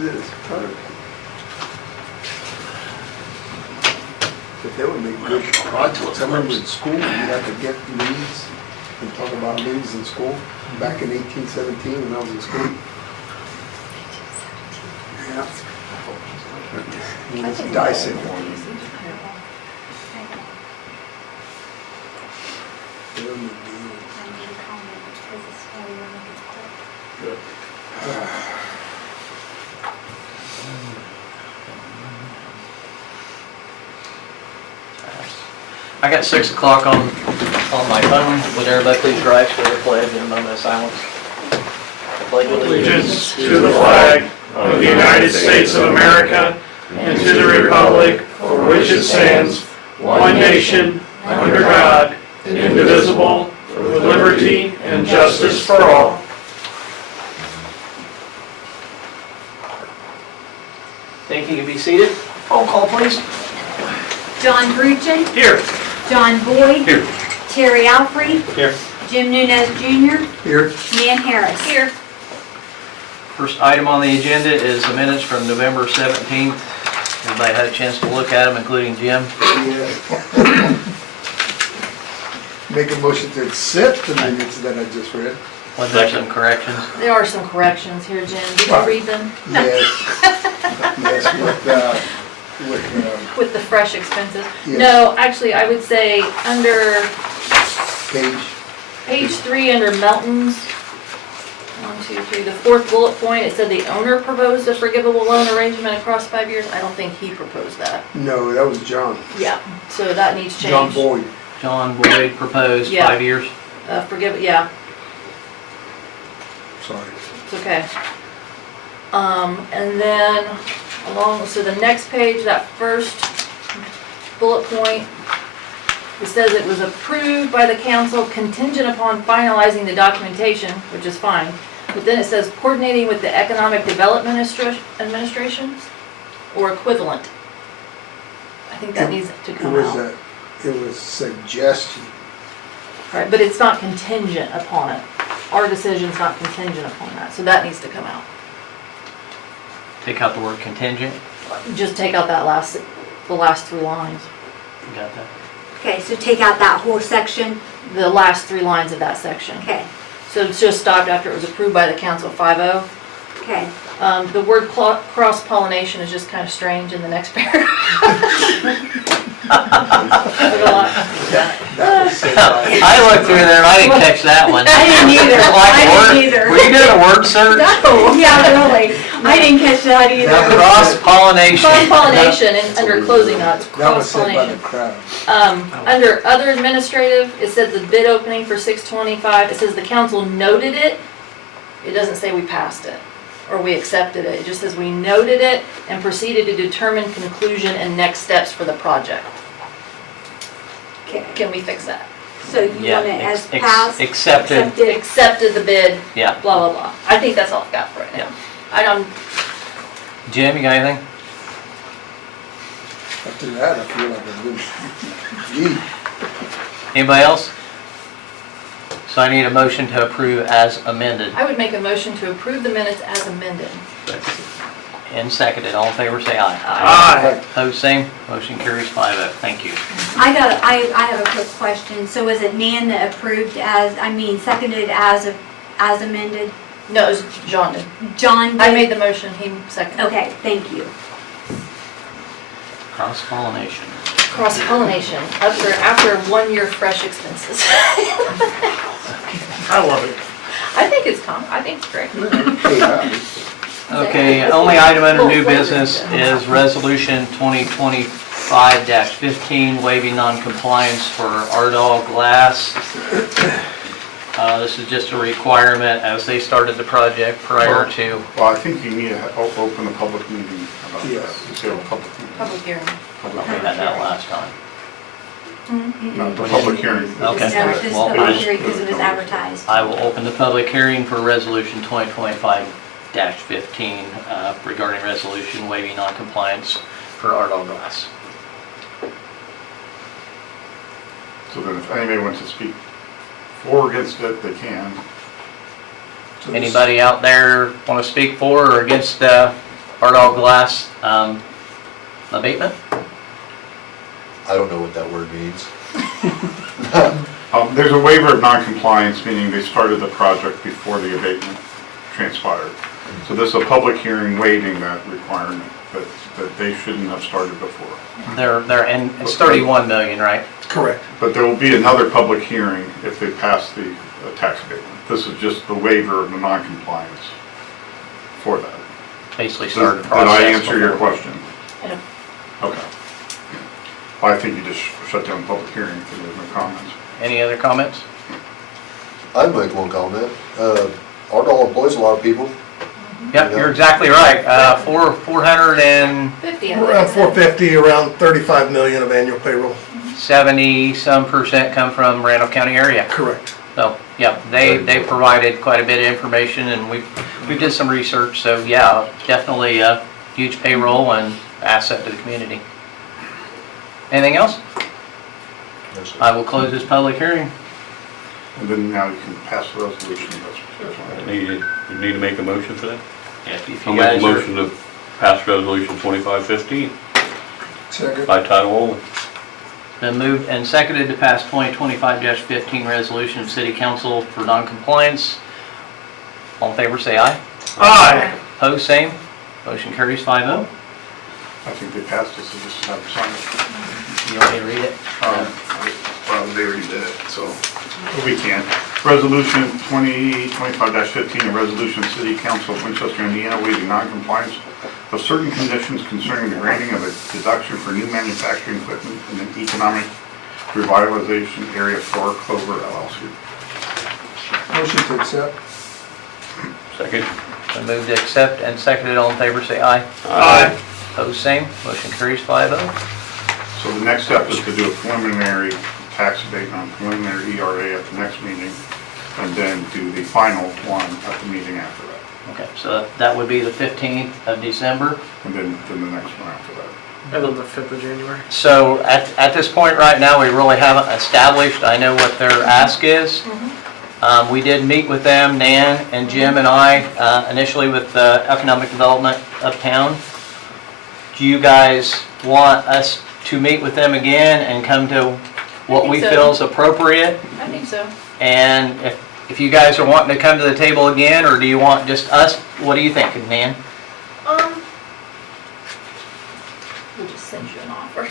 this. But they would make good projects. I remember in school, we'd have to get leads and talk about leads in school back in 1817 when I was in school. Yeah. It's dicing. I got 6 o'clock on my phone. Would everybody please rise for the pledge and a moment of silence? Allegiance to the flag of the United States of America and to the republic for which it stands, one nation, under God, indivisible, with liberty and justice for all. Thank you. You can be seated. Roll call, please. John Bruchin, Here. John Boyd, Here. Terry Alfrey, Here. Jim Nunez Jr., Here. Nan Harris. Here. First item on the agenda is the minutes from November 17th. Everybody had a chance to look at them, including Jim. Yeah. Make a motion to accept the minutes that I just read. Was there some corrections? There are some corrections here, Jim. Did you read them? Yes. Yes, With the fresh expenses? Yes. No, actually, I would say under page 3, under Melton's, 1, 2, 3, the 4th bullet point, it said the owner proposed a forgivable loan arrangement across 5 years. I don't think he proposed that. No, that was John. Yeah, so that needs changed. John Boyd. John Boyd proposed Yeah. 5 years. Yeah, Sorry. it's okay. And then so the next page, that first bullet point, it says it was approved by the council contingent upon finalizing the documentation, which is fine. But then it says coordinating with the Economic Development Administration or equivalent. I think that needs to come out. It was suggestion. Right, but it's not contingent upon it. Our decision's not contingent upon that, so that needs to come out. Take out the word contingent. Just take out the last 3 lines. You got that? Okay, so take out that whole section. The last 3 lines of that section. Okay, So it's just stopped after it was approved by the council 5-0. okay. The word cross-pollination is just kind of strange in the next paragraph. That was said by, I looked through there and I didn't catch that one. I didn't either. Were you doing a word search? No, yeah, really. I didn't catch that either. Cross-pollination. Cross-pollination and under closing notes, that was said by the cross-pollination. crowd. Under other administrative, it says the bid opening for 625, it says the council noted it. It doesn't say we passed it or we accepted it. It just says we noted it and proceeded to determine conclusion and next steps for the project. Okay, Can we fix that? so you Yeah, want it as ex- passed? accepted. Accepted the bid, Yeah. blah, blah, blah. I think that's all I've got for right now. I don't, Jim, you got anything? After that, I feel like a little, Anybody else? So I need a motion to approve as amended. I would make a motion to approve the minutes as amended. And seconded. All in favor, say aye. Aye. Opposed, same. Motion carries 5-0. Thank you. I have a quick question. So was it Nan that approved seconded as amended? No, it was John did. John did? I made the motion, he seconded. Okay, thank you. Cross-pollination. Cross-pollination, after 1 year fresh expenses. I love it. I think it's great. Okay, only item under new business is Resolution 2025-15, waiving non-compliance for Ardall Glass. This is just a requirement as they started the project prior to. Well, I think you need to open a public meeting about that. Yes. You say a public meeting. Public hearing. We had that last time. Not the public hearing. Okay. This is the Well, public hearing because it was advertised. I will open the public hearing for Resolution 2025-15 regarding resolution waiving non-compliance for Ardall Glass. So then if anybody wants to speak for or against it, they can. Anybody out there want to speak for or against Ardagh glass abatement. I don't know what that word means. There's a waiver of non-compliance, meaning they started the project before the abatement transpired. So this is a public hearing waiving that requirement, that they shouldn't have started before. And it's 31 million, right? Correct. But there will be another public hearing if they pass the tax abatement. This is just the waiver of the non-compliance for that. Basically Did started the process. I answer your before. question? Yeah. Okay. Well, I think you just shut down the public hearing if there's no comments. Any other comments? I'd make one comment. Ardagh employs a lot of people. Yep, you're exactly right. 470 50, I Around think. 450, around 35 million of annual payroll. some percent come from Randall County area. Correct. So, yeah, they provided quite a bit of information and we did some research. So, yeah, definitely a huge payroll and asset to the community. Anything else? No, sir. I will close this public hearing. And then now you can pass the resolution. That's fine. You need to make a motion for that? If I'll you make a guys are, motion to pass resolution 2515 Second. by title only. been moved and seconded to pass 2025-15 resolution of City Council for non-compliance. All in favor, say aye. Aye. Opposed, same. Motion carries 5-0. I think they passed it, so just have to sign it. You want me to read it? Well, they already did it, so we can. Resolution 2025-15, a resolution of City Council of Winchester, Indiana, waiving non-compliance of certain conditions concerning the granting of a deduction for new manufacturing equipment in an economic revitalization area for Clover LLC. Motion to accept. Second? Been moved to accept and seconded. All in favor, say aye. Aye. Opposed, same. Motion carries 5-0. So the next step is to do a preliminary tax abatement on preliminary ERA at the next meeting, and then do the final one at the meeting after that, Okay, so that would be the 15th of December. and then the next one after that. And then the 5th of January. So at this point right now, we really haven't established, I know what their ask is. We did meet with them, Nan and Jim and I, initially with Economic Development Uptown. Do you guys want us to meet with them again and come to what we think so. feel is appropriate? I think so. And if you guys are wanting to come to the table again, or do you want just us? What do you think, Nan? We'll just send you an offer.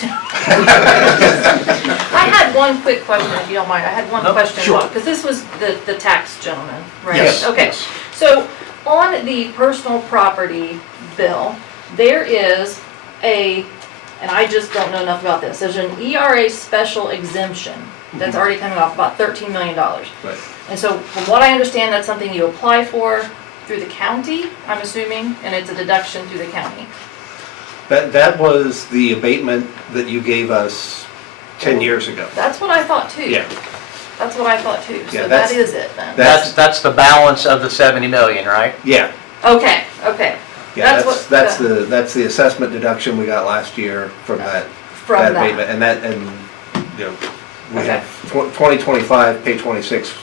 I had one quick question, if you don't mind. I had one No, question. sure. Because this was the tax gentleman, right? Yes. Okay, so on the personal property bill, there is and I just don't know enough about this, there's an ERA special exemption that's already coming off, about $13 million. Right. And so from what I understand, that's something you apply for through the county, I'm assuming, and it's a deduction through the county. That was the abatement that you gave us 10 years ago. That's what I thought too. Yeah. That's what I thought too, Yeah, so that that's- is it then. That's the balance of the 70 million, right? Yeah, Okay. yeah, That's that's the assessment deduction we got last year from that From that. abatement. And you know, we Okay. have 2025, pay 26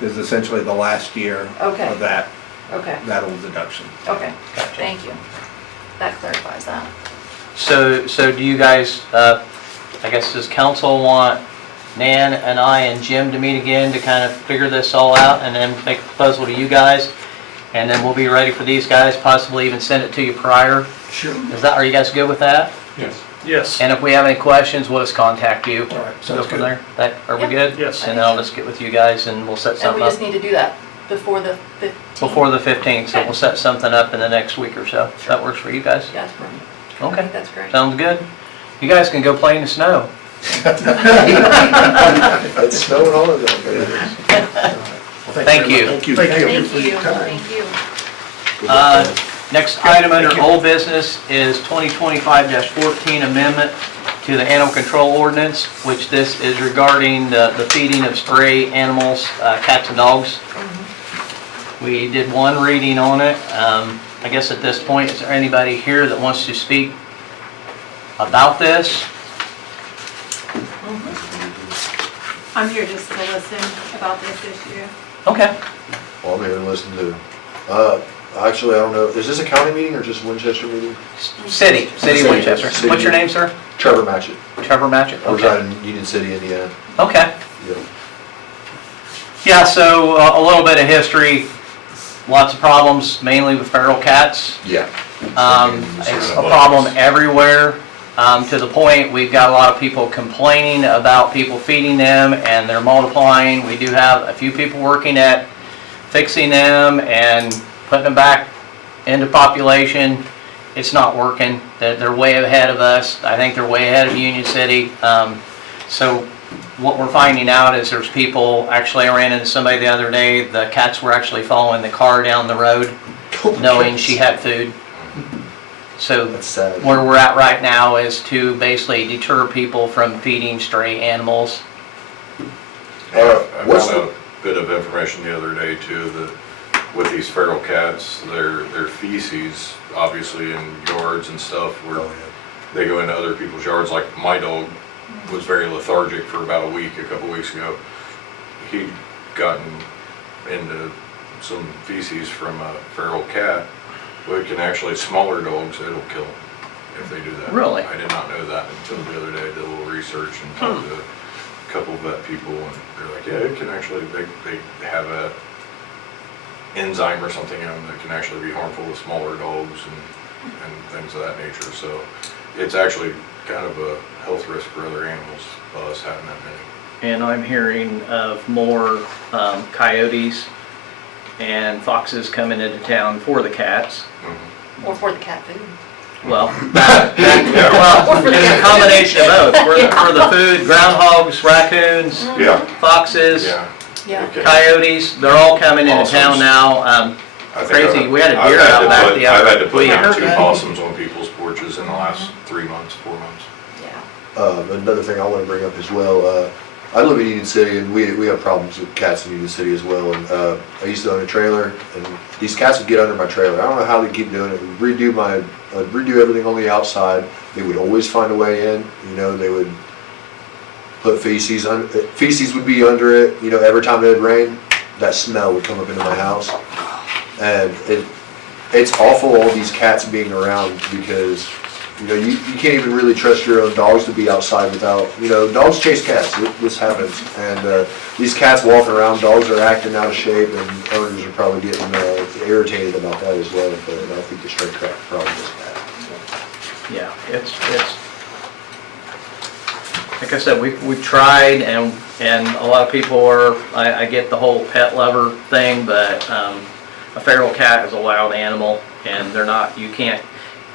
is essentially the last year Okay. of that Okay, old deduction. okay, Gotcha. thank you. That clarifies that. So do you guys, I guess, does council want Nan and I and Jim to meet again to kind of figure this all out and then make a proposal to you guys? And then we'll be ready for these guys, possibly even send it to you prior? Sure. Are you guys good with that? Yes. And if we have any questions, we'll just contact you. All right, Go sounds from good. there? Are we Yeah. good? Yes. And then I'll just get with you guys and we'll set And we something up just need to do that before the 15th. before the 15th. So Okay. we'll set something up in the next week or so. That works for you guys? Yeah, that's perfect. I Okay. think that's great. Sounds good. You guys can go play in the snow. It's snowing all over there. Thank you. Thank you. Thank for your you, time. thank you. Next item under old business is 2025-14 amendment to the animal control ordinance, which this is regarding the feeding of stray animals, cats and dogs. We did one reading on it. I guess at this point, is there anybody here that wants to speak about this? I'm here just to listen about this issue. Okay. Well, I'm here to listen to. Actually, I don't know, is this a county meeting or just Winchester meeting? City City. Winchester. City. What's your name, sir? Trevor Matchett. Trevor Matchett? I Okay. reside in Union City, Indiana. Okay. Yeah. Yeah, so a little bit of history, lots of problems, mainly with feral cats. Yeah. It's a problem everywhere, to the point we've got a lot of people complaining about people feeding them and they're multiplying. We do have a few people working at fixing them and putting them back into population. It's not working. They're way ahead of us. I think they're way ahead of Union City. So what we're finding out is there's people, actually I ran into somebody the other day, the cats were actually following the car down the road knowing she had food. So That's sad. where we're at right now is to basically deter people from feeding stray animals. I What's found out a bit of information the other day too, that with these feral cats, their feces, obviously in yards and stuff, where Oh, they go into other people's yards, like my dog was very lethargic for about a couple weeks ago. He'd gotten into some feces from a feral cat, but it can actually, smaller dogs, it'll kill them if they do that. Really? I did not know that until the other day. I did a little research and talked to a couple of vet people, and they're like, yeah, it can actually, they have a enzyme or something in them that can actually be harmful to smaller dogs and things of that nature. So it's actually kind of a health risk for other animals, us having that many. And I'm hearing of more coyotes and foxes coming into town for the cats. Or for the cat food. Well, well, it's a combination of both. For the food, groundhogs, raccoons, Yeah, foxes, yeah. Yeah. Okay. coyotes, they're all coming into town Possums. now. I think Crazy, I've- we had a I've deer had out to back put- the I've other had to put week. down 2 possums on people's porches in the last 3 months, 4 months. Yeah. Another thing I want to bring up as well, I live in Union City and we have problems with cats in Union City as well. And I used to own a trailer and these cats would get under my trailer. I don't know how they keep doing it. I'd redo everything on the outside. They would always find a way in. You know, they would put feces would be under it. You know, every time it would rain, that smell would come up into my house. And it's awful, all these cats being around, because you know, you can't even really trust your own dogs to be outside without, you know, dogs chase cats, this happens. And these cats walking around, dogs are acting out of shape, and owners are probably getting irritated about that as well. But I think the stray cat problem is bad. Yeah, it's, like I said, we've tried and a lot of people are, I get the whole pet lover thing, but a feral cat is a wild animal and they're not, you can't,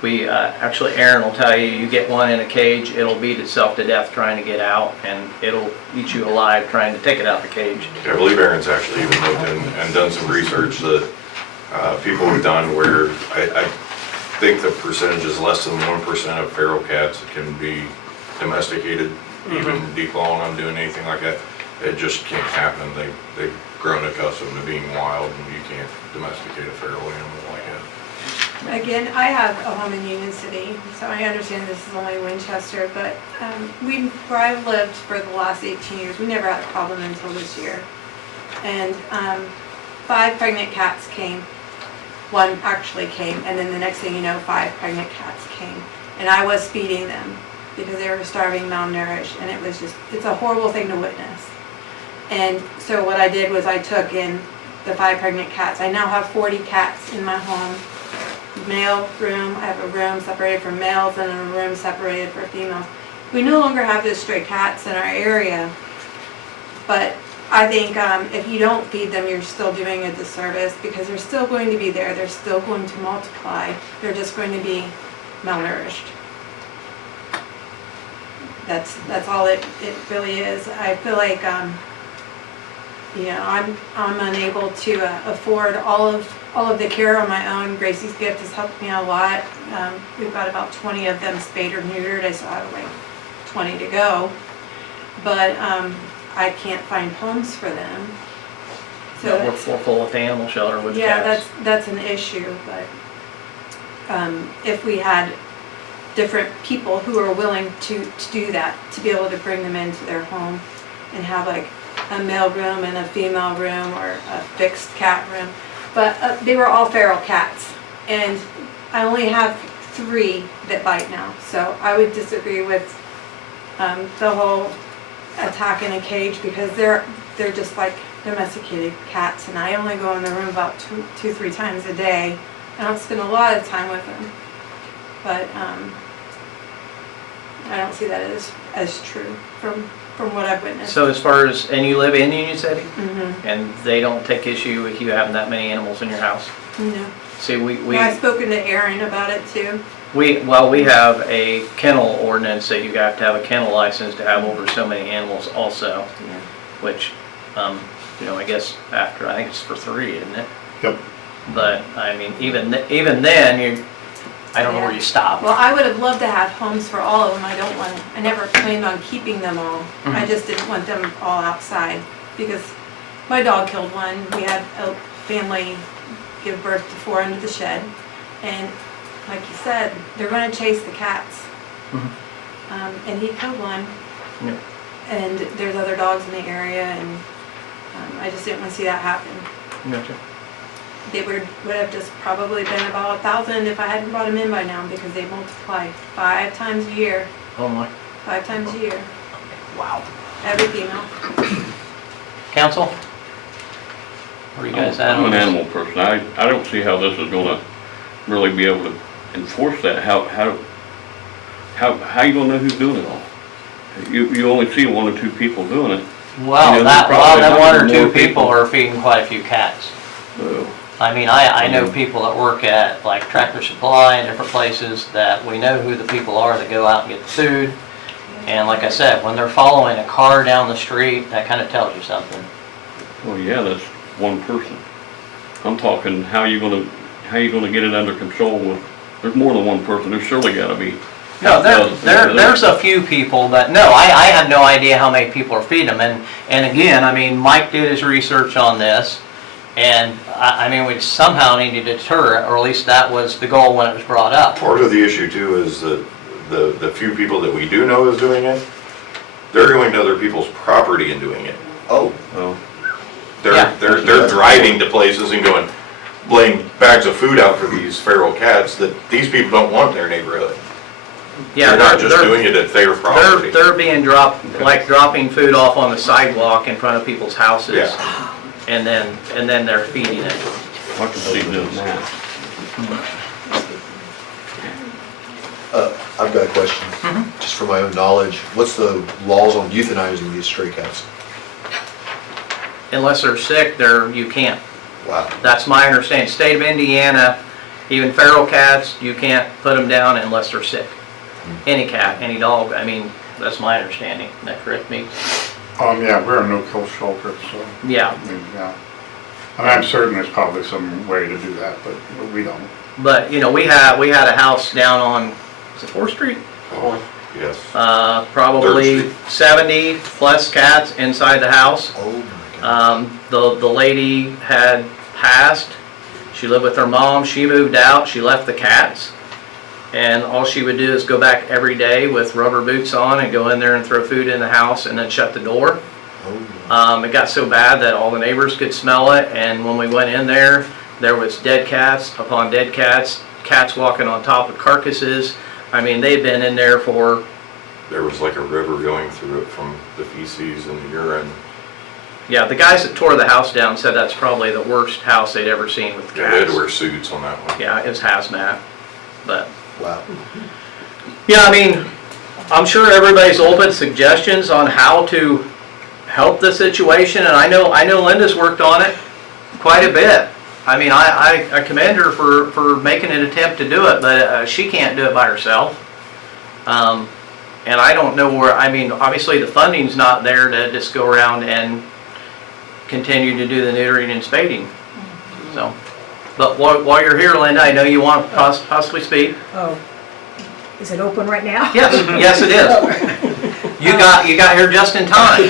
actually Aaron will tell you, you get one in a cage, it'll beat itself to death trying to get out and it'll eat you alive trying to take it out of the cage. I believe Aaron's actually even looked and done some research that people have done where I think the percentage is less than 1% of feral cats that can be domesticated, even declawing them, doing anything like that. It just can't happen. They've grown accustomed to being wild, and you can't domesticate a feral animal like that. Again, I have a home in Union City, so I understand this is only Winchester, but where I've lived for the last 18 years, we never had a problem until this year. And 5 pregnant cats came. 1 actually came, and then the next thing you know, 5 pregnant cats came. And I was feeding them because they were starving, malnourished, and it's a horrible thing to witness. And so what I did was I took in the 5 pregnant cats. I now have 40 cats in my home. Male room, I have a room separated for males and a room separated for females. We no longer have those stray cats in our area, but I think if you don't feed them, you're still doing a disservice because they're still going to be there, they're still going to multiply, they're just going to be malnourished. That's all it really is. I feel like you know, I'm unable to afford all of the care on my own. Gracie's Gift has helped me a lot. We've got about 20 of them spayed or neutered. I still have like 20 to go, but I can't find homes for them. So We're full of animal shelter with yeah, cats. that's an issue. But if we had different people who are willing to do that, to be able to bring them into their home and have like a male room and a female room or a fixed cat room. but they were all feral cats. And I only have 3 that bite now, so I would disagree with the whole attack in a cage, because they're just like domesticated cats, and I only go in the room about 2-3 times a day. I don't spend a lot of time with them, but I don't see that as true from what I've witnessed. So as far as, and you live in Union City? Mhm. And they don't take issue with you having that many animals in your house? No. See, I've spoken to Aaron about it too. we have a kennel ordinance that you have to have a kennel license to have over so many animals also, Yeah. which, I guess after, I think it's for 3, isn't it? Yep. But, I mean, even then, I don't know where you stop. Well, I would have loved to have homes for all of them. I never planned on keeping them all. I Mhm. just didn't want them all outside, because my dog killed one. We had a family give birth to 4 under the shed. And like you said, they're gonna chase the cats. Mhm. And he killed one. Yeah. And there's other dogs in the area, and I just didn't want to see that happen. Gotcha. They would have just probably been about 1,000 if I hadn't brought them in by now, because they multiply 5 times a year. Oh my, 5 times a year, wow. every female. Council? Where are you guys at? I'm on an this? animal person. I don't see how this is gonna really be able to enforce that. How you gonna know who's doing it all? You only see 1 or 2 people doing it. Well, Yeah, that, there's well, probably that 1 or 2 more people people. are feeding quite a few cats. So, I mean, I know people that work at like Tractor Supply and different places that we know who the people are that go out and get the food. And like I said, when they're following a car down the street, that kind of tells you something. well, yeah, that's 1 person. I'm talking, how you gonna get it under control with, there's more than 1 person. There's surely gotta be. No, there's a few people, but no, I have no idea how many people are feeding them. And again, I mean, Mike did his research on this, and I mean, we somehow need to deter it, or at least that was the goal when it was brought up. Part of the issue too is that the few people that we do know is doing it, they're going to other people's property and doing it. Oh, Well, Yeah. They're driving to places and going, laying bags of food out for these feral cats that these people don't want in their neighborhood. Yeah, They're not just doing it at their property. They're being dropping food off on the sidewalk in front of people's houses. Yeah. And then they're feeding it. I can see doing that. I've got a question, just for my own knowledge. What's the laws on euthanizing these stray cats? Unless they're sick, you can't. Wow. That's my understanding. State of Indiana, even feral cats, you can't put them down unless they're sick. Any cat, any dog, I mean, that's my understanding. Isn't that correct, me? Yeah, we're a no-kill shelter, so, Yeah, I mean, yeah. And I'm certain there's probably some way to do that, but we don't. but, we had a house down on, is it 4th Street? Oh, yes. Probably Third 70 plus cats inside the house. Oh my God. The lady had passed. She lived with her mom. She moved out. She left the cats. And all she would do is go back every day with rubber boots on and go in there and throw food in the house and then shut the door. Oh, It got so bad that all the neighbors could smell it, and when we went in there was dead cats upon dead cats, cats walking on top of carcasses. I mean, they'd been in there for, There was like a river going through it from the feces and the urine. yeah, the guys that tore the house down said that's probably the worst house they'd ever seen with They had cats. to wear suits on that one. Yeah, it was hazmat, but, wow. yeah, I mean, I'm sure everybody's open to suggestions on how to help the situation, and I know Linda's worked on it quite a bit. I mean, I commend her for making an attempt to do it, but she can't do it by herself. And I don't know where, I mean, obviously the funding's not there to just go around and continue to do the neutering and spading. So, but while you're here, Linda, I know you want to possibly speak. Oh, is it open right now? Yes, it is. You got here just in time.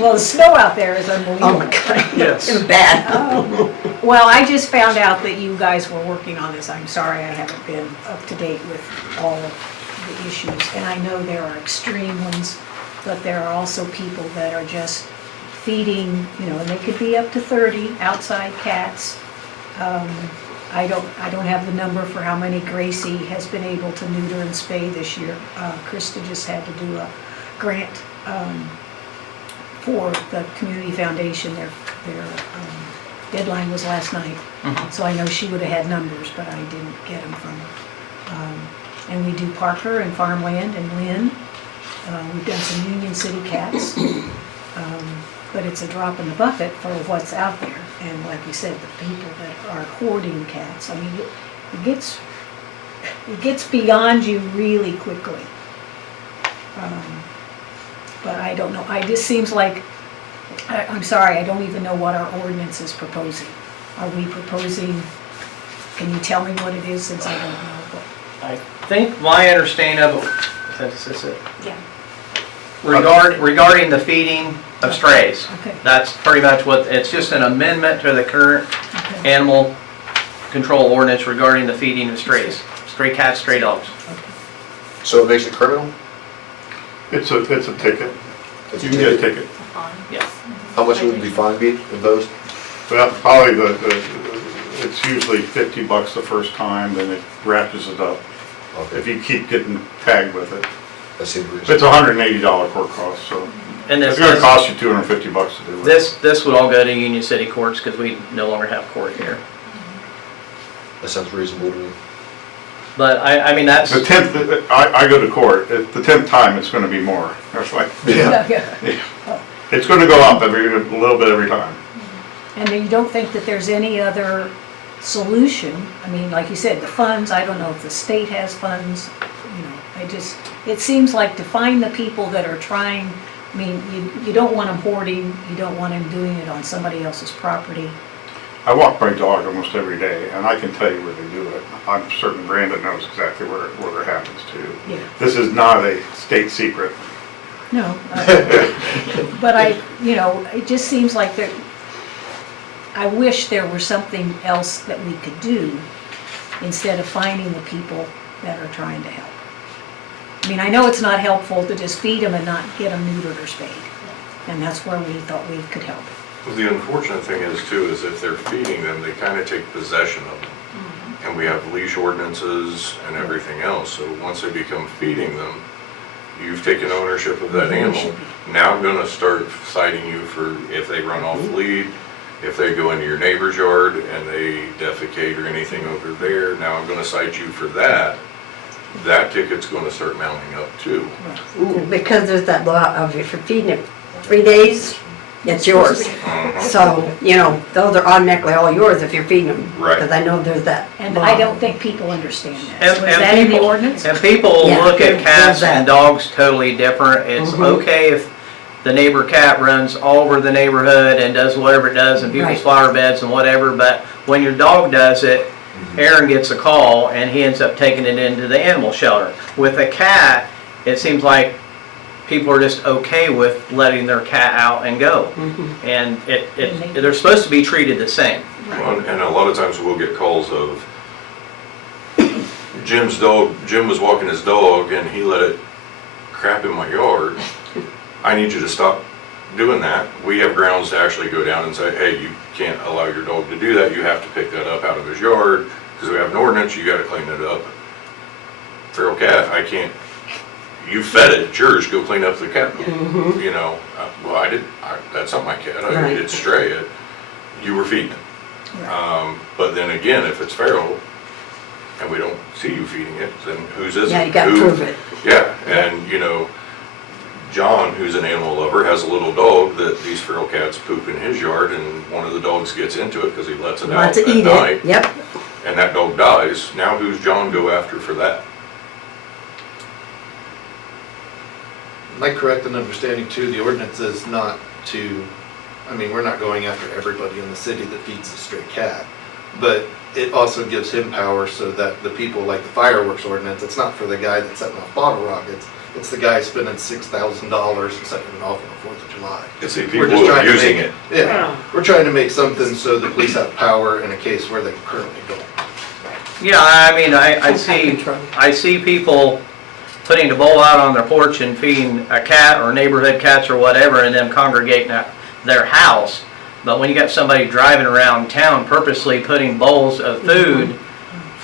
Well, the snow out there is unbelievable. Oh my God. Yes. It was bad. Well, I just found out that you guys were working on this. I'm sorry I haven't been up to date with all of the issues. And I know there are extreme ones, but there are also people that are just feeding, and they could be up to 30 outside cats. I don't have the number for how many Gracie has been able to neuter and spay this year. Krista just had to do a grant for the Community Foundation. Their deadline was last night. So I know she would have had numbers, but I didn't get them from her. And we do Parker and Farmland and Lynn. We've done some Union City cats. But it's a drop in the bucket for what's out there. And like you said, the people that are hoarding cats, I mean, it gets beyond you really quickly. But I don't know, it just seems like, I'm sorry, I don't even know what our ordinance is proposing. Are we proposing, can you tell me what it is, since I don't know? I think my understanding of it, is this it? Yeah. Regarding the feeding of strays. Okay. That's pretty much what, it's just an amendment to the current Okay. animal control ordinance regarding the feeding of strays. Stray cats, stray dogs. So it makes it criminal? It's a ticket. You can get a ticket. Yeah. How much would the fine be imposed? Well, probably it's usually $50 the first time, then it ratchets it up. If Okay, you keep getting tagged with it. that seems reasonable. It's a $180 court cost, so And it's this, gonna cost you $250 to do it. this would all go to Union City courts because we no longer have court here. That sounds reasonable to me. But I mean, that's, The 10th, I go to court, the 10th time, it's gonna be more. That's like, Yeah. it's gonna go up a little bit every time. And you don't think that there's any other solution? I mean, like you said, the funds, I don't know if the state has funds, you know, it seems like to find the people that are trying, I mean, you don't want them hoarding, you don't want them doing it on somebody else's property. I walk my dog almost every day, and I can tell you where they do it. I'm certain Brandon knows exactly where it happens to. Yeah. This is not a state secret. No. But it just seems like I wish there were something else that we could do instead of finding the people that are trying to help. I mean, I know it's not helpful to just feed them and not get them neutered or spayed. And that's where we thought we could help. Well, the unfortunate thing is too, is if they're feeding them, they kind of take possession of them. And we have leash ordinances and everything else, so once they become feeding them, you've taken ownership of that animal. Now I'm gonna start citing you for if they run off lead, if they go into your neighbor's yard and they defecate or anything over there, now I'm gonna cite you for that. That ticket's gonna start mounting up too. Because there's that law of if you're feeding it 3 days, it's yours. So, those are automatically all yours if you're feeding them. Right. Because I know there's that And law. I don't think people understand that. And- So is and that in the people- ordinance? and people Yeah, look at there's cats that. and dogs totally different. It's okay if the neighbor cat runs all over the neighborhood and does whatever it does in people's Right. flower beds and whatever, but when your dog does it, Aaron gets a call and he ends up taking it into the animal shelter. With a cat, it seems like people are just okay with letting their cat out and go. And they're supposed to be treated the same. And a lot of times we'll get calls of Jim was walking his dog and he let it crap in my yard. I need you to stop doing that. We have grounds to actually go down and say, hey, you can't allow your dog to do that. You have to pick that up out of his yard because we have an ordinance. You gotta clean it up. Feral cat, I can't, you fed it, it's yours, go clean up the cat poop. Well, that's not my cat, I Right. did stray it. You were feeding it. But then again, if it's feral and we don't see you feeding it, then whose is it? Yeah, you gotta Who- prove it. Yeah, and John, who's an animal lover, has a little dog that these feral cats poop in his yard, and one of the dogs gets into it because he lets it out Wants at to eat night, it, yep. and that dog dies. Now who's John go after for that? Am I correct in understanding too, the ordinance is not to, we're not going after everybody in the city that feeds a stray cat, but it also gives him power so that the people, like the fireworks ordinance, it's not for the guy that's setting off bottle rockets, it's the guy spending $6,000 and setting it off on the 4th of July. It's the We're people just who are trying to using make- it. Yeah, we're trying to make something so the police have power in a case where they currently don't. Yeah, I Control. see people putting the bowl out on their porch and feeding a cat or neighborhood cats or whatever and them congregating at their house. But when you got somebody driving around town purposely putting bowls of food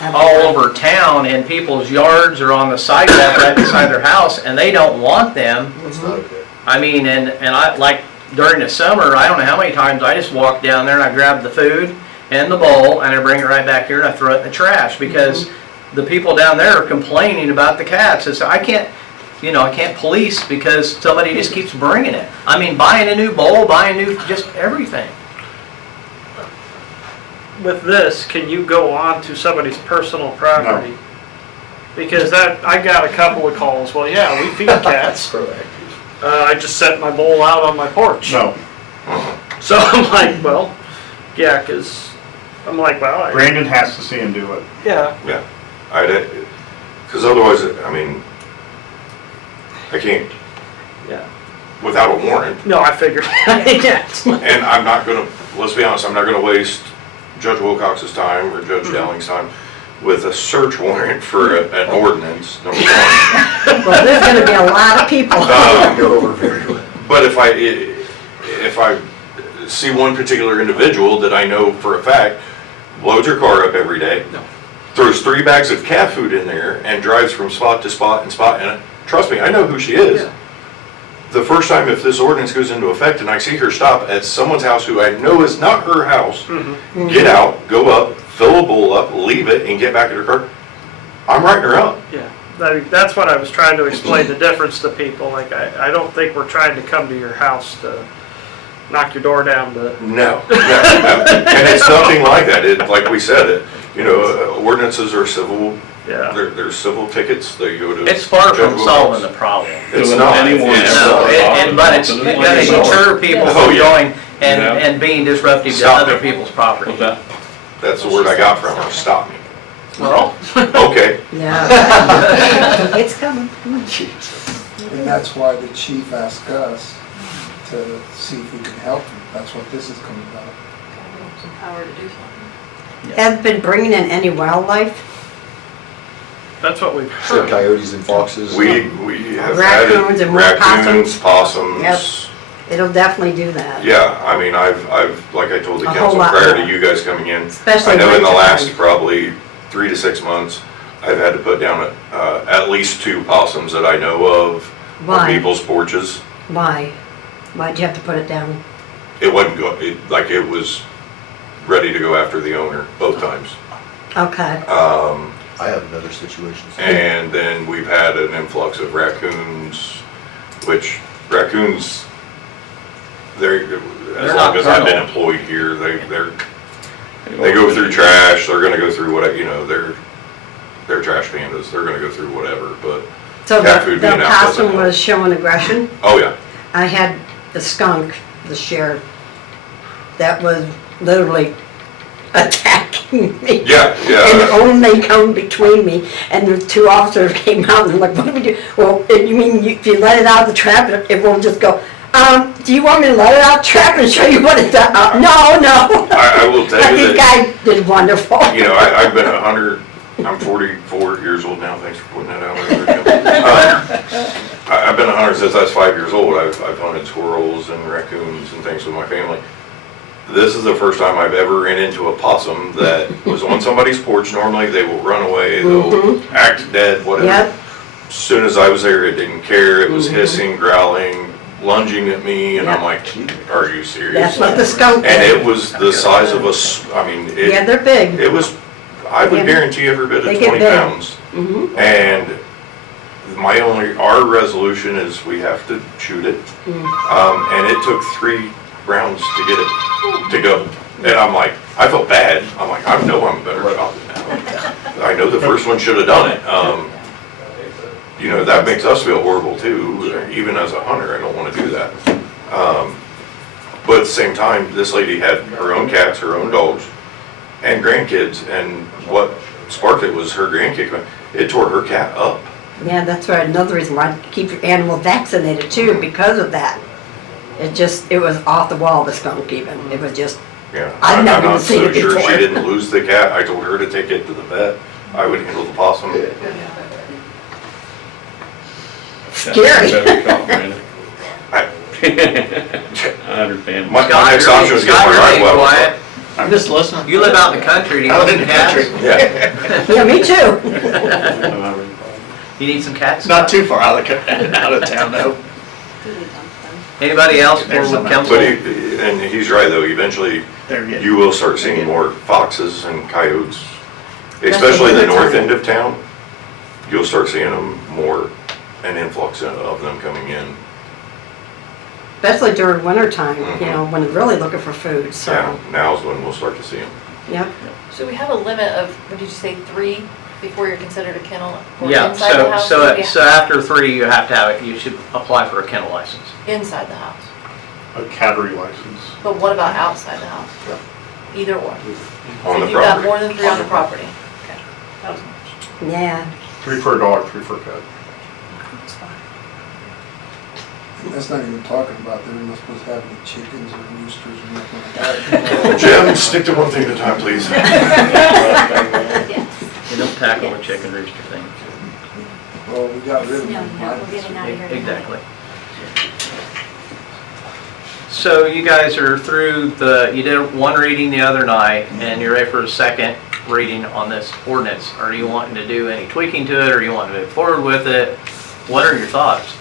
all over town in people's yards or on the sidewalk right beside their house, and they don't want them, It's not okay. I mean, and I, like, during the summer, I don't know how many times I just walk down there and I grab the food and the bowl and I bring it right back here and I throw it in the trash because the people down there are complaining about the cats. It's, I can't police because somebody just keeps bringing it. I mean, buying a new bowl, buying new, just everything. With this, can you go on to somebody's personal property? Because I got a couple of calls, well, yeah, we feed cats. I just set my bowl out on my porch. No, So I'm like, well, yeah, because I'm like, well, Brandon has to see him do it. yeah. Yeah, because otherwise, I mean, I can't, Yeah. without a warrant, No, I figured. Yeah. and I'm not gonna, let's be honest, I'm not gonna waste Judge Wilcox's time or Judge Dowling's time with a search warrant for an ordinance, number one. Well, there's gonna be a lot of people. Go over very well. But if I see one particular individual that I know for a fact loads her car up every day, throws 3 bags of cat food in there, and drives from spot to spot and trust me, I know who she is. Yeah. The first time if this ordinance goes into effect and I see her stop at someone's house who I know is not her house, get out, go up, fill a bowl up, leave it, and get back in her car, I'm writing her up. Yeah, that's what I was trying to explain the difference to people. Like, I don't think we're trying to come to your house to knock your door down to. No. And it's nothing like that. Like we said, ordinances are civil. Yeah. They're civil tickets. They go to. It's far Judge from solving Wilcox. the problem. It's Will not. anyone It's- ever- But it's gonna deter people Oh, from yeah. going Yeah. and being disruptive to Stop other it. people's property. What's that? That's the word I got from her. Stop me. Well. Okay. Yeah. It's coming. And that's why the chief asked us to see if we can help him. That's what this is coming about. Some power to do something. Have been bringing in any wildlife? That's what we've So heard. coyotes and foxes. We have had Raccoons and raccoons, possums. possums. Yep. It'll definitely do that. Yeah, I mean, I've, like I told the A whole council lot prior more. to you guys coming in, Especially I know in the winter last time. probably 3 to 6 months, I've had to put down at least 2 possums that I know of on Why? people's porches. Why? Why'd you have to put it down? It wasn't like it was ready to go after the owner both times. Okay. I have another situation. And then we've had an influx of raccoons, which raccoons, as long as I've been employed here, they go through trash, they're gonna go through they're trash pandas, they're gonna go through whatever, but, So cat the food being out doesn't possum help. was showing aggression. Oh, yeah. I had the skunk, the sheriff, that was literally attacking me. Yeah, And yeah. only come between me, and the 2 officers came out and they're like, what do we do? Well, you mean if you let it out of the trap, it won't just go, do you want me to let it out of the trap and show you what it does? No. I will tell But you this that, guy did wonderful. I've been a hunter, I'm 44 years old now, thanks for putting that out. I've been a hunter since I was 5 years old. I've hunted squirrels and raccoons and things with my family. This is the first time I've ever ran into a possum that was on somebody's porch. Normally they will run away, they'll act dead, whatever. Yep. As soon as I was there, it didn't care. It was hissing, growling, lunging at me, and I'm like, are you serious? That's what the skunk And did. it was the size of Yeah, they're big. it was, I would Yeah. guarantee every bit They of get 20 big. pounds. And our resolution is we have to shoot it. And it took 3 rounds to get it to go. And I'm like, I felt bad. I'm like, I know I'm a better shot than that. I know the first one should have done it. That makes us feel horrible too. Even as a hunter, I don't want to do that. But at the same time, this lady had her own cats, her own dogs, and grandkids. And what sparked it was her grandkid. It tore her cat up. Yeah, that's right. Another reason why to keep your animal vaccinated too, because of that. It was off the wall, the skunk even. It was just, Yeah, I've I'm never not even seen so it sure before. she didn't lose the cat. I told her to take it to the vet. I would handle the possum. scary. Better shot, Brandon. I- I understand My Scott, next you're- option is get Scott, my you're right being well. quiet. I'm just listening. You live out in the country, do you I live want in some the cats? country. Yeah. Yeah, me too. You need some cats? Not too far out of town though. Anybody else for There's some- council? But and he's right though, eventually They're getting. you will start seeing more foxes and coyotes, especially the north end of town. You'll start seeing them more, an influx of them coming in. Especially during winter time, you Mhm. know, when they're really looking for food, Yeah, so, now's when we'll start to see them. yeah. So we have a limit of, what did you say, 3 before you're considered a kennel? Or Yeah, inside the house? so after 3, you have to have it, you should apply for a kennel license. Inside the house. A cattery license. But what about outside the house? Either or. So On the if you've got property. more than 3 on the property. Okay. That was Yeah. 3 for a dog, 3 for a cat. That's not even talking about, they're not supposed to have any chickens or roosters or anything like that. Jim, stick to one thing at a time, please. You don't tackle the chicken rooster thing. Well, we got rid of No, them. no, we're getting out of here. Exactly. So you guys are through you did one reading the other night, and you're ready for a second reading on this ordinance. Are you wanting to do any tweaking to it, or you want to move forward with it? What are your thoughts?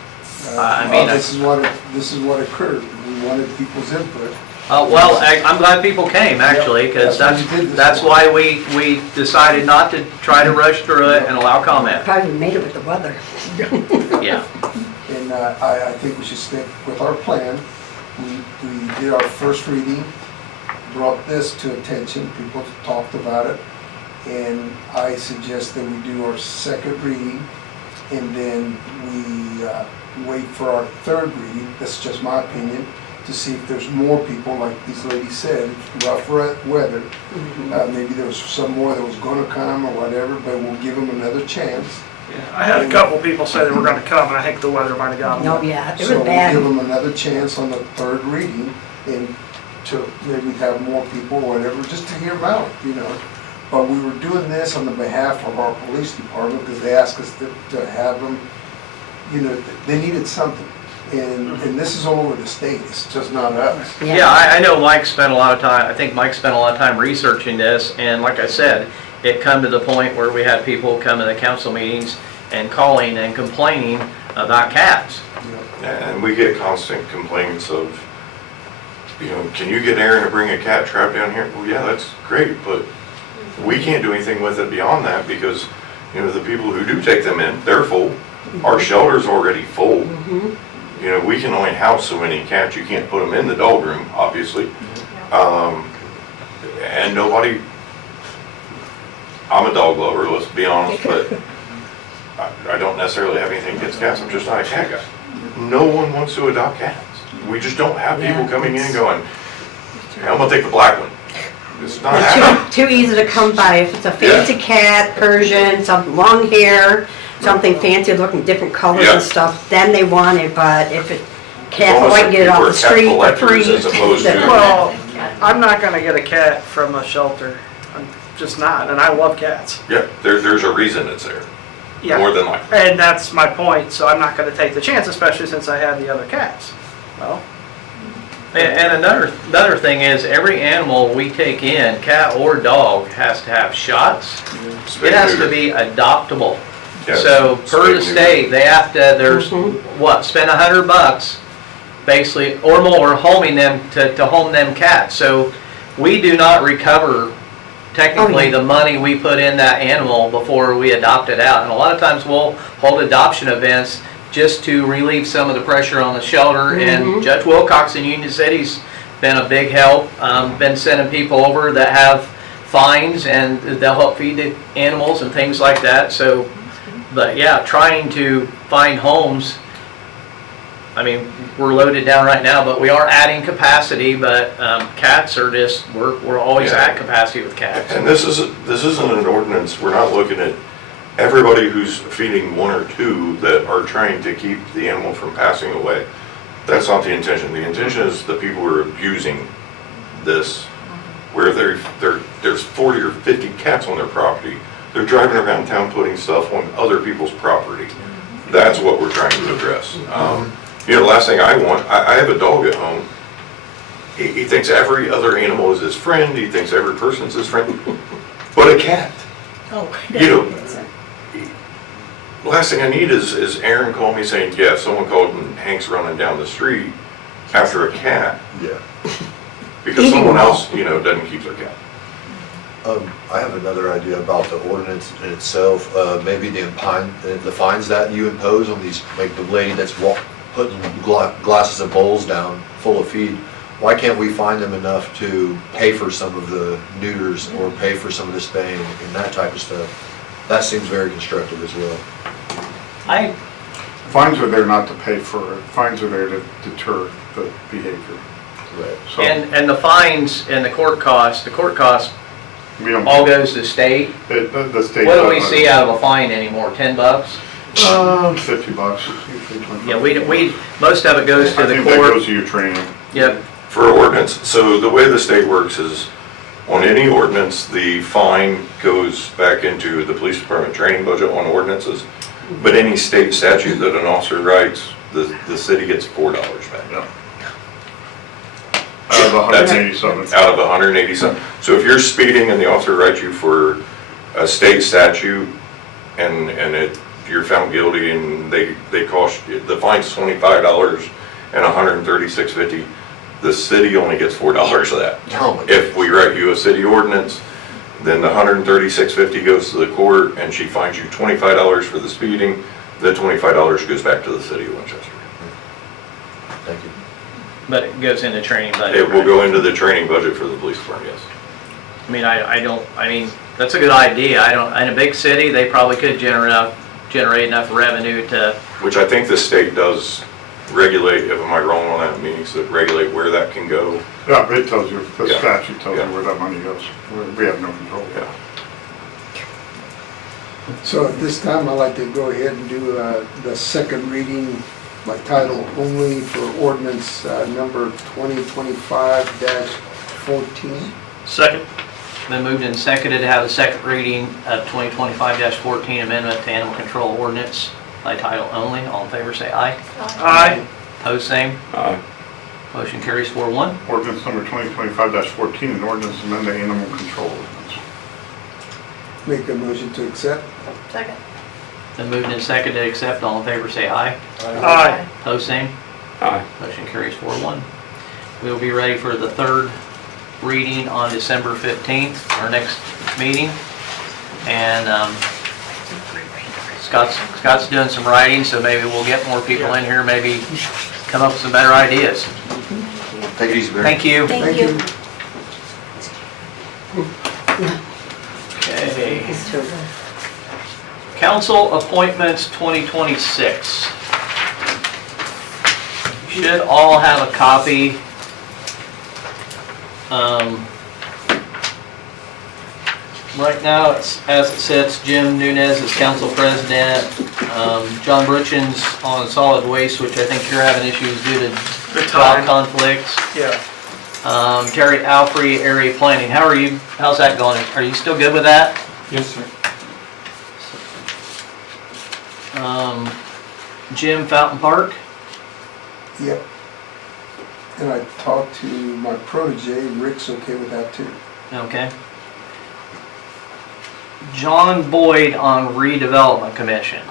I mean, This is what occurred. We wanted people's input. Well, I'm glad people came, actually, because That's why we did this. that's why we decided not to try to rush through it and allow comment. Probably made it with the weather. Yeah. And I think we should stick with our plan. We did our first reading, brought this to attention, people talked about it. And I suggest that we do our second reading, and then we wait for our third reading, that's just my opinion, to see if there's more people, like these ladies said, rough weather. Maybe there was some more that was gonna come or whatever, but we'll give them another chance. I had a couple people say they were gonna come, and I think the weather might have got them. No, yeah, it was So we'll bad. give them another chance on the third reading, and to maybe have more people or whatever, just to hear them out, you know. But we were doing this on the behalf of our police department, because they asked us to have them, you know, they needed something. And this is all over the state, it's just not us. Yeah, I know Mike spent a lot of time, I think Mike spent a lot of time researching this, and like I said, it come to the point where we had people come to the council meetings and calling and complaining about cats. And we get constant complaints of, you know, can you get Aaron to bring a cat trap down here? Well, yeah, that's great, but we can't do anything with it beyond that, because, you know, the people who do take them in, they're full. Our shelter's already full. You know, we can only house so many cats, you can't put them in the dog room, obviously. And nobody, I'm a dog lover, let's be honest, but I don't necessarily have anything against cats, I'm just not a cat guy. No one wants to adopt cats. We just don't have people coming in and going, hey, I'm gonna take the black one. It's not happening. Too easy to come by. If it's a fancy cat, Persian, some long hair, something fancy looking, different colors Yeah. and stuff, then they want it, but if it cat, Almost I can get it like off we're the street for collectors free. as opposed to- then- Well, I'm not gonna get a cat from a shelter. I'm just not, and I love cats. Yeah, there's a reason it's there, more than likely. And that's my point, so I'm not gonna take the chance, especially since I have the other cats. Well, And another thing is, every animal we take in, cat or dog, has to have shots. Spay It has neuter. to be adoptable. Yeah, So per spay the neuter. state, they have to, there's, spend $100 basically, or more, homing them, to home them cats. So we do not recover technically the money we put in that animal before we adopt it out. And a lot of times we'll hold adoption events just to relieve some of the pressure on the shelter. And Judge Wilcox in Union City's been a big help, been sending people over that have fines, and they'll help feed the animals and things like that. So, but yeah, trying to find homes, I mean, we're loaded down right now, but we are adding capacity, but cats are just, we're always Yeah. at capacity with cats. And this isn't an ordinance, we're not looking at everybody who's feeding one or two that are trying to keep the animal from passing away. That's not the intention. The intention is the people who are abusing this, where there's 40 or 50 cats on their property. They're driving around town putting stuff on other people's property. That's what we're trying to address. You know, the last thing I want, I have a dog at home. He thinks every other animal is his friend, he thinks every person's his friend, but a cat. Oh. You know, the last thing I need is Aaron calling me saying, yeah, someone called and Hank's running down the street after a cat, Yeah. because someone else, you know, doesn't keep their cat. I have another idea about the ordinance in itself. Maybe the fines that you impose on these, like the lady that's putting glasses of bowls down full of feed. Why can't we fine them enough to pay for some of the neuters or pay for some of the spaying and that type of stuff? That seems very constructive as well. Fines are there not to pay for it. Fines are there to deter the behavior. Right. So And the fines and the court costs we don't. all goes to state. The state. What do we see out of a fine anymore, $10? $50, usually 20. Yeah, we, most of it goes to I the think that court. goes to your training. Yep, For ordinance, so the way the state works is, on any ordinance, the fine goes back into the police department training budget on ordinances. But any state statute that an officer writes, the city gets $4 back. Yeah. Out of 187. Out of 187. So if you're speeding and the officer writes you for a state statute and you're found guilty and they cost you, the fine's $25 and $136.50, the city only gets $4 of that. Oh my If we write you a city ordinance, then the $136.50 goes to the court and she fines you $25 for the speeding, the $25 goes back to the city of Winchester. Thank you. but it goes into training budget. It will right? go into the training budget for the police department, yes. I mean, I mean, that's a good idea. In a big city, they probably could generate enough revenue to, Which I think the state does regulate, if am I wrong on that, means that regulate where that can go. Yeah, it tells you, the Yeah. statute tells you Yeah. where that money goes. We have no control. Yeah. So at this time, I'd like to go ahead and do the second reading by title only for ordinance number 2025-14. Second. been moved and seconded to have the second reading of 2025-14 amendment to animal control ordinance by title only. All in favor, say aye. Aye. Opposed, same. Aye. Motion carries 4-1. Ordinance number 2025-14, an ordinance amend the animal control ordinance. Make a motion to accept. Second. Been moved and seconded to accept. All in favor, say aye. Aye. Opposed, same. Aye. Motion carries 4-1. We will be ready for the third reading on December 15th, our next meeting. And Scott's doing some writing, so maybe we'll get more people in here, maybe come up with some better ideas. Take it easy, Barry. Thank you. Thank you. Okay. Council appointments 2026. You should all have a copy. Right now, as it sits, Jim Nunez is council president. John Brutchen's on solid waste, which I think you're having issues due to The job time. conflicts. Yeah. Terry Alfrey, area planning. How are you? How's that going? Are you still good with that? Yes, sir. Jim, Fountain Park. Yep. And I talked to my protege, Rick's okay with that too. Okay. John Boyd on redevelopment commission.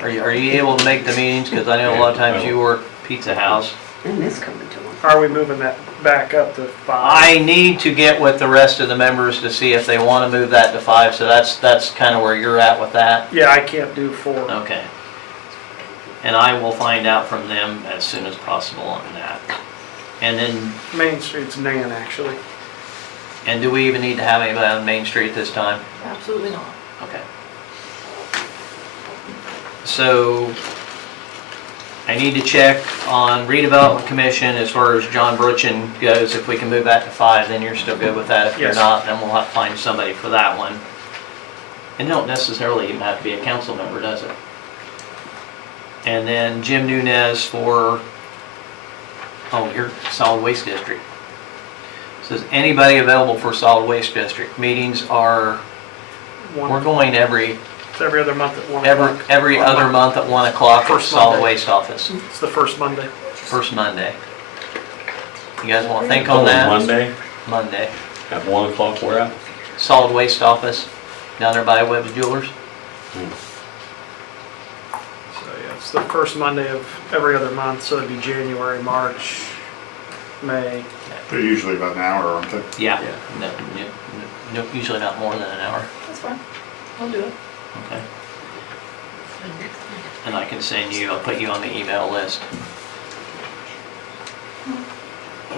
Are you able to make the meetings? Because I know a lot of times you work Pizza House. And this coming to one. Are we moving that back up to 5? I need to get with the rest of the members to see if they want to move that to 5, so that's kind of where you're at with that. Yeah, I can't do 4. Okay. And I will find out from them as soon as possible on that. And then, Main Street's Nan, actually. and do we even need to have anybody on Main Street this time? Absolutely not. Okay. So, I need to check on redevelopment commission as far as John Brutchen goes. If we can move that to 5, then you're still good with that. If you're Yes. not, then we'll have to find somebody for that one. And don't necessarily even have to be a council member, does it? And then Jim Nunez for, your solid waste district. Says anybody available for solid waste district. Meetings are, we're going every It's every other month at 1 o'clock. every other month at 1 o'clock at First solid Monday. waste office, It's the first Monday. first Monday. You guys wanna think on that? Monday Monday. at 1 o'clock, where at? Solid waste office, down there by Webb's Jewelers. So yeah, it's the first Monday of every other month, so it'd be January, March, May. They're usually about an hour, aren't they? Yeah. Yeah. No, usually not more than an hour. That's fine. I'll do it. Okay. And I can send you, I'll put you on the email list.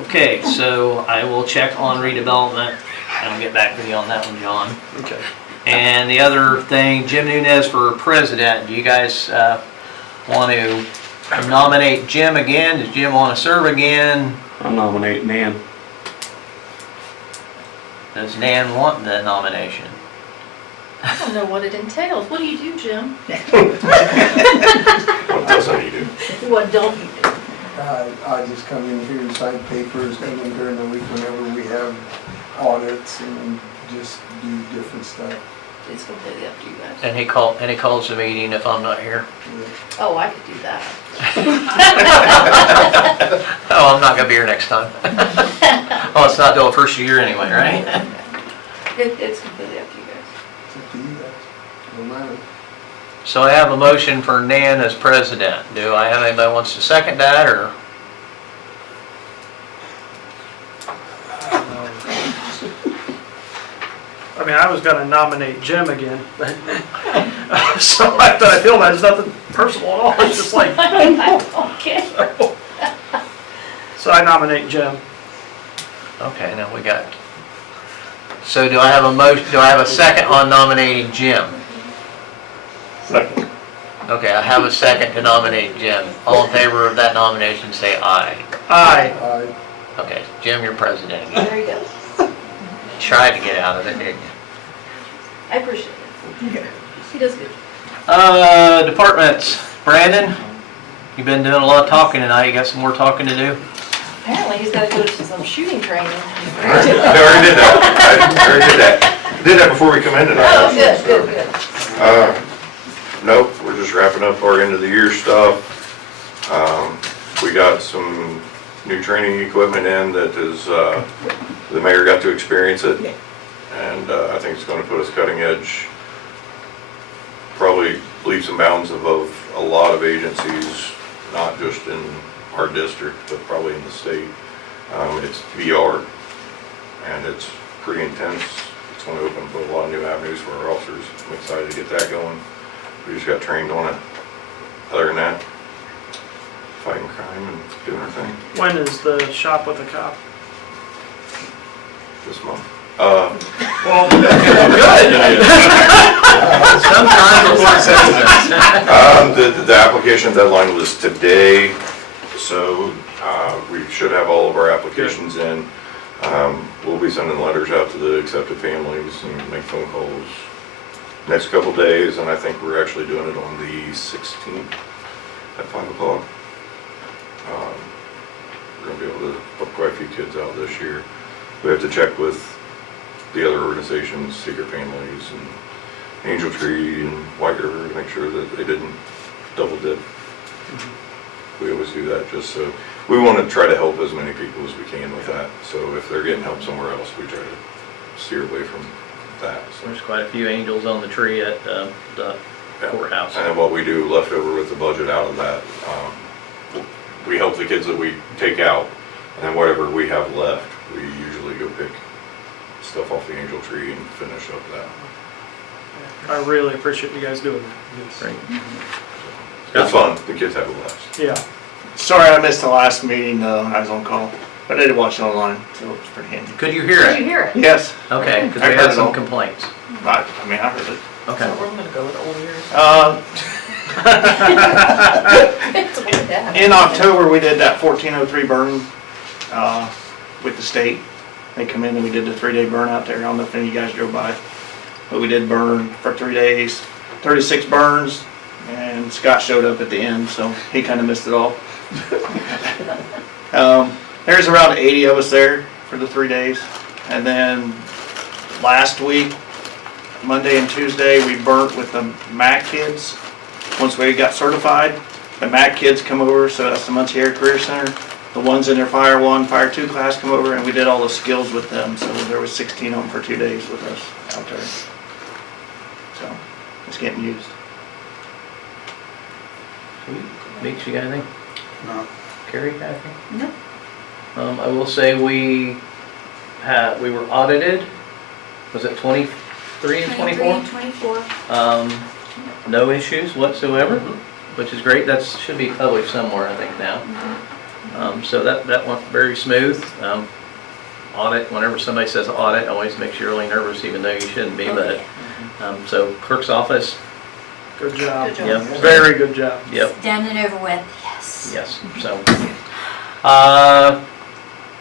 Okay, so I will check on redevelopment, and I'll get back with you on that one, John. Okay. And the other thing, Jim Nunez for president, do you guys want to nominate Jim again? Does Jim want to serve again? I'm nominating Nan. Does Nan want the nomination? I don't know what it entails. What do you do, Jim? What doesn't he do? What don't you do? I just come in here and sign papers, come in during the week whenever we have audits and just do different stuff. It's completely up to you guys. And he calls the meeting if I'm not here. Oh, I could do that. Oh, I'm not gonna be here next time. Oh, it's not till the first year anyway, right? It's completely up to you guys. It's up to you guys, no matter. So I have a motion for Nan as president. Do I have anybody wants to second that, or? I mean, I was gonna nominate Jim again, but so I feel that it's nothing personal at all. It's just like, Okay. so I nominate Jim. Okay, now we got. So do I have a motion, do I have a second on nominating Jim? Second. Okay, I have a second to nominate Jim. All in favor of that nomination, say aye. Aye. Okay, Jim, you're president. There you go. Tried to get out of it, didn't you? I appreciate it. He does good. Departments. Brandon, you've been doing a lot of talking tonight. You got some more talking to do? Apparently, he's got to go to some shooting training. I already did that. I already did that. Did that before we come in tonight. Oh, good. Nope, we're just wrapping up our end of the year stuff. We got some new training equipment in that is, the mayor got to experience it. And I think it's gonna put us cutting edge, probably leaps and bounds above a lot of agencies, not just in our district, but probably in the state. It's VR, and it's pretty intense. It's gonna open up a lot of new avenues for our officers. I'm excited to get that going. We just got trained on it. Other than that, fighting crime and doing our thing When is the shop with the cop? this month. Well, Sometime before The application deadline was today, so we should have all of our applications in. We'll be sending letters out to the accepted families and make phone calls next couple days, and I think we're actually doing it on the 16th at 5 o'clock. We're gonna be able to put quite a few kids out this year. We have to check with the other organizations, Secret Families and Angel Tree and White River, to make sure that they didn't double dip. We always do that just so, we want to try to help as many people as we can with that. So if they're getting help somewhere else, we try to steer away from that. So. There's quite a few angels on the tree at the courthouse. And then what we do left over with the budget out of that, we help the kids that we take out, and then whatever we have left, we usually go pick stuff off the angel tree and finish up that. I really appreciate you guys doing that. Great. It's fun, the kids have a blast. Yeah. Sorry I missed the last meeting, I was on call, but I did watch it online, so it was pretty handy. Could you hear Did you it? hear it? Yes, Okay, because I we heard had it some all. complaints. I mean, I heard it. Okay. So we're gonna go with old years. It's like that. In October, we did that 1403 burn with the state. They come in and we did the 3-day burn out there. I don't know if any of you guys drove by. But we did burn for 3 days, 36 burns, and Scott showed up at the end, so he kind of missed it all. There's around 80 of us there for the 3 days. And then last week, Monday and Tuesday, we burnt with the MAC kids. Once we got certified, the MAC kids come over, so that's the Muncie Air Career Center. the ones in their Fire 1, Fire 2 class come over, and we did all the skills with them, so there was 16 of them for 2 days with us out there. So, it's getting used. Meeks, you got anything? No. Carrie, got anything? No. I will say we were audited, was it 23 and 24? 23 and 24. No issues whatsoever, which is great. That should be published somewhere, I think, now. So that went very smooth. Audit, whenever somebody says audit, always makes you really nervous, even though you shouldn't be, but, so clerk's office, Good job. Good job. yep, Very good job. yep, Done and over with, yes. yes, so.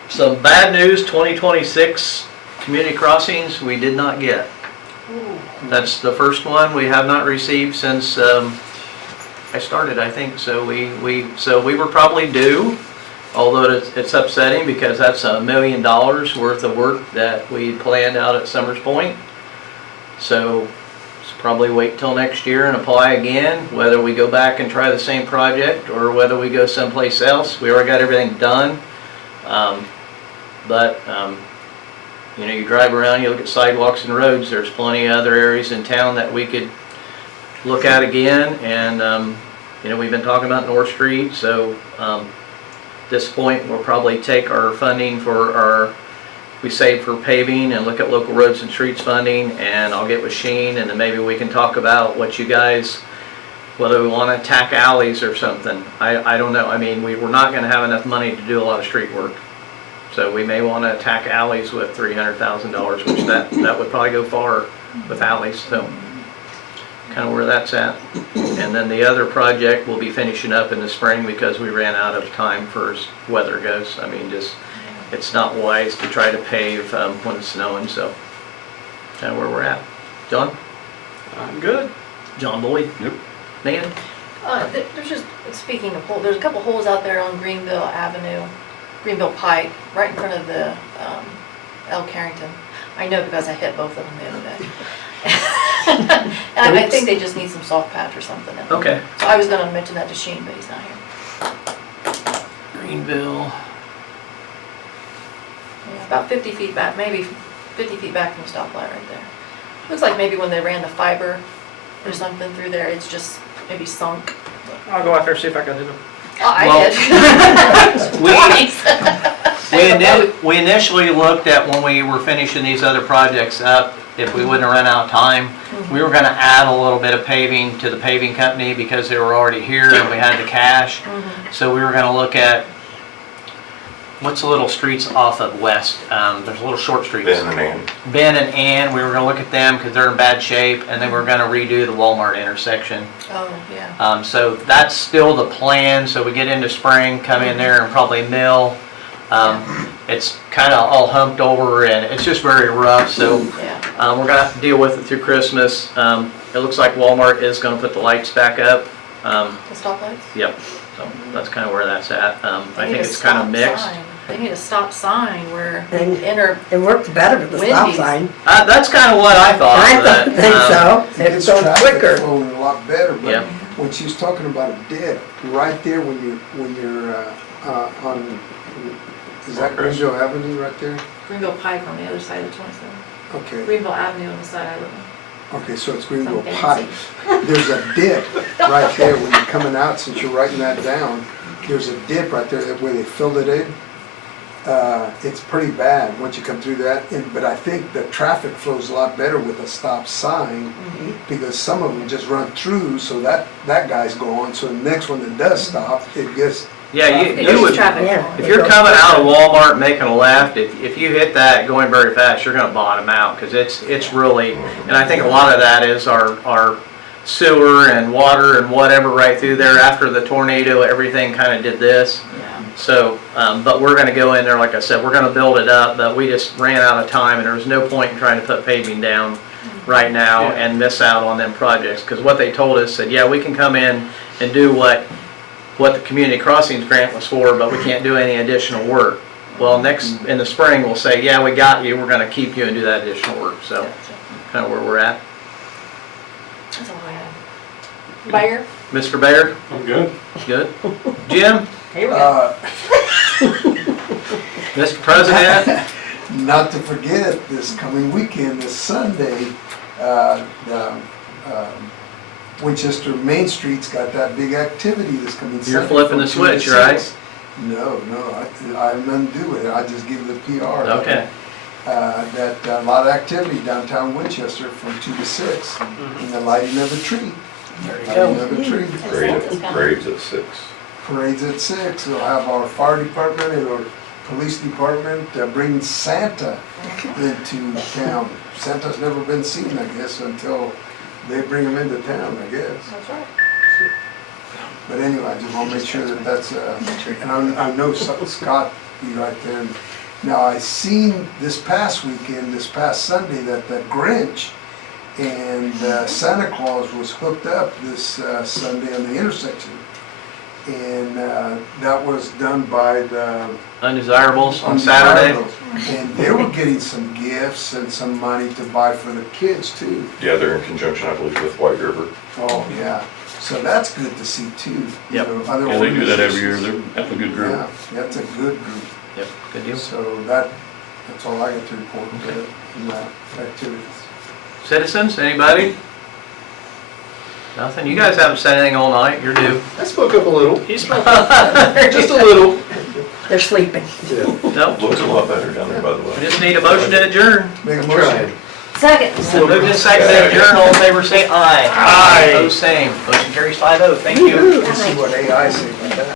Some bad news, 2026 community crossings, we did not get. That's the first one we have not received since, I started, I think, so we were probably due, although it's upsetting because that's $1 million worth of work that we planned out at Summers Point. So probably wait till next year and apply again, whether we go back and try the same project or whether we go someplace else. We already got everything done. You know, you drive around, you look at sidewalks and roads, there's plenty of other areas in town that we could look at again. And, you know, we've been talking about North Street, so at this point, we'll probably take our funding for we save for paving and look at local roads and streets funding, and I'll get with Sheen, and then maybe we can talk about what you guys, whether we want to attack alleys or something. I don't know. I mean, we're not going to have enough money to do a lot of street work. So we may want to attack alleys with $300,000, which that would probably go far with alleys, so kind of where that's at. And then the other project we'll be finishing up in the spring because we ran out of time for as weather goes. I mean, just, it's not wise to try to pave when it's snowing, so kind of where we're at. John? I'm good. John Boyd? Yep. Dan? There's just, speaking of holes, there's a couple holes out there on Greenville Avenue, Greenville Pike, right in front of the El Carrington. I know because I hit both of them the other day. And I think they just need some soft patch or something. in them. Okay. So I was gonna mention that to Sheen, but he's not here. Greenville. Yeah, about 50 feet back, maybe 50 feet back from the stoplight right there. Looks like maybe when they ran the fiber or something through there, it's just maybe sunk. I'll go out there and see if I can do them. Oh, I did. We initially looked at when we were finishing these other projects up, if we wouldn't run out of time, we were gonna add a little bit of paving to the paving company because they were already here and we had the cash. So we were gonna look at, what's the little streets off of West? There's a little short streets. Ben and Ann. Ben and Ann, we were gonna look at them because they're in bad shape, and then we're gonna redo the Walmart intersection. Oh, yeah. So that's still the plan, so we get into spring, come in there and probably mill. It's kind of all humped over and it's just very rough, so we're gonna have to deal with it through Christmas. It looks like Walmart is gonna put the lights back up. The stoplights? Yep, so that's kind of where that's at. I They need think a it's kind of stop mixed. sign. They need a stop sign where And enter. it worked better with the stop Wendy's. sign. That's kind of what I thought. I but, think so. It It's goes traffic quicker. flowing a lot better, but Yep. when she's talking about a dip, right there when you're on, is that Greenville Avenue right there? Greenville Pike on the other side of 27. Okay, Greenville Avenue on the side I live on. okay, so it's Greenville Something Pike. There's a dip right there when you're coming out, since you're writing that down. There's a dip right there where they filled it in. It's pretty bad once you come through that, but I think the traffic flows a lot better with a stop sign because some of them just run through, so that guy's going, so the next one that does stop, it gets. Yeah, It you goes would, traffic. Yeah. if you're coming out of Walmart making a left, if you hit that going very fast, you're gonna bottom out, because it's really, and I think a lot of that is our sewer and water and whatever right through there. After the tornado, everything kind of did this. So, but we're gonna go in there, like I said, we're gonna build it up, but we just ran out of time and there was no point in trying to put paving down right now and miss out on them projects. Because what they told us said, yeah, we can come in and do what the community crossings grant was for, but we can't do any additional work. Well, next, in the spring, we'll say, yeah, we got you, we're gonna keep you and do that additional work, so kind of where we're at. That's all I have. Bayer? Mr. Baird, I'm good. good? Jim? Here we go. Mr. President, Not to forget, this coming weekend, this Sunday, Winchester Main Street's got that big activity this coming Sunday. You're flipping the from 2 to switch, right? 6. No, I have nothing to do with it, I just give the PR. okay. A lot of activity downtown Winchester from 2 to 6, and the lighting of the tree. There you Lighting go. of the tree. Parades at 6. Parades at 6, we'll have our fire department and our police department bring Santa into town. Santa's never been seen, I guess, until they bring him into town, I guess. That's right. But anyway, I just want to make sure that that's, and I know Scott be right there. Now, I seen this past weekend, this past Sunday, that the Grinch and Santa Claus was hooked up this Sunday on the intersection. And that was done by the Undesirables on Saturday. And they were getting some gifts and some money to buy for the kids too. Yeah, they're in conjunction, I believe, with White River. Oh, yeah. So that's good to see too. You Yep. know, other Yeah, they do that every year. organizations. That's a good group. Yeah, that's a good group. Yep, good deal. So that's all I got to report in that activities. Citizens, anybody? Nothing? You guys haven't said anything all night, you're due. I spoke up a little, You spoke. just a little. They're sleeping. No, Looks a lot better down there, by the we way. just need a motion to adjourn. Make a I'm motion. trying. Second. So moved and seconded to adjourn, all in favor say aye. Aye. Opposed, same. Motion carries 5-0, thank you. Let's see what AI say about that.